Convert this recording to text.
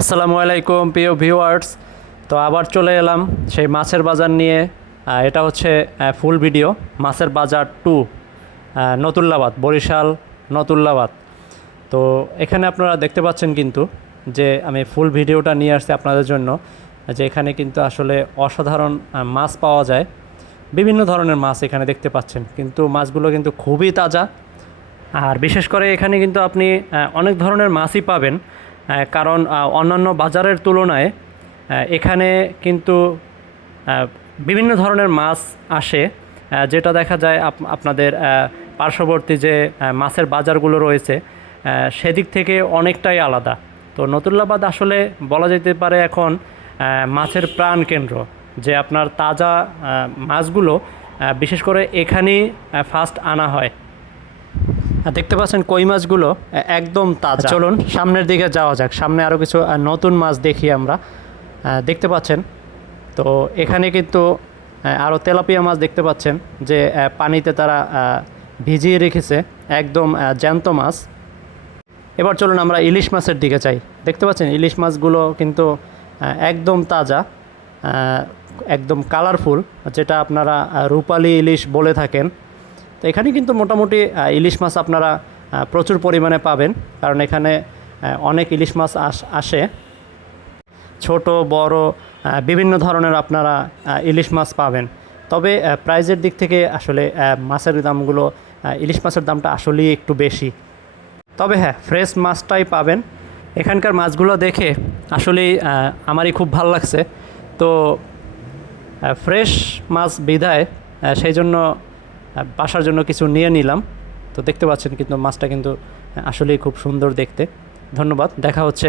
আসসালামু আলাইকুম প্রিয় ভিউয়ার্স। তো আবার চলে এলাম সেই মাছের বাজার নিয়ে। এটা হচ্ছে ফুল ভিডিও মাছের বাজার টু, নতুল্লাবাদ, বরিশাল নতুল্লাবাদ। তো এখানে আপনারা দেখতে পাচ্ছেন কিন্তু যে আমি ফুল ভিডিওটা নিয়ে আসছি আপনাদের জন্য, যে এখানে কিন্তু আসলে অসাধারণ মাছ পাওয়া যায়। বিভিন্ন ধরনের মাছ এখানে দেখতে পাচ্ছেন, কিন্তু মাছগুলো কিন্তু খুবই তাজা। আর বিশেষ করে এখানে কিন্তু আপনি অনেক ধরনের মাছই পাবেন, কারণ অন্যান্য বাজারের তুলনায় এখানে কিন্তু বিভিন্ন ধরনের মাছ আসে, যেটা দেখা যায় আপনাদের পার্শ্ববর্তী যে মাছের বাজারগুলো রয়েছে সেদিক থেকে অনেকটাই আলাদা। তো নতুল্লাবাদ আসলে বলা যেতে পারে এখন মাছের প্রাণ কেন্দ্র, যে আপনার তাজা মাছগুলো বিশেষ করে এখানেই ফার্স্ট আনা হয়। দেখতে পাচ্ছেন কই মাছগুলো একদম তাজা। চলুন সামনের দিকে যাওয়া যাক, সামনে আরও কিছু নতুন মাছ দেখি আমরা। দেখতে পাচ্ছেন তো এখানে কিন্তু আরও তেলাপিয়া মাছ দেখতে পাচ্ছেন, যে পানিতে তারা ভিজিয়ে রেখেছে, একদম জ্যান্ত মাছ। এবার চলুন আমরা ইলিশ মাছের দিকে যাই। দেখতে পাচ্ছেন ইলিশ মাছগুলো কিন্তু একদম তাজা, একদম কালারফুল, যেটা আপনারা রূপালি ইলিশ বলে থাকেন। তো এখানে কিন্তু মোটামুটি ইলিশ মাছ আপনারা প্রচুর পরিমাণে পাবেন, কারণ এখানে অনেক ইলিশ মাছ আসে, ছোট বড় বিভিন্ন ধরনের আপনারা ইলিশ মাছ পাবেন। তবে প্রাইজের দিক থেকে আসলে মাছের দামগুলো, ইলিশ মাছের দামটা আসলেই একটু বেশি। তবে হ্যাঁ, ফ্রেশ মাছটাই পাবেন। এখানকার মাছগুলো দেখে আসলেই আমারই খুব ভালো লাগছে। তো ফ্রেশ মাছ বিধায় সেই জন্য বাসার জন্য কিছু নিয়ে নিলাম। তো দেখতে পাচ্ছেন কিন্তু মাছটা কিন্তু আসলেই খুব সুন্দর দেখতে। ধন্যবাদ, দেখা হচ্ছে।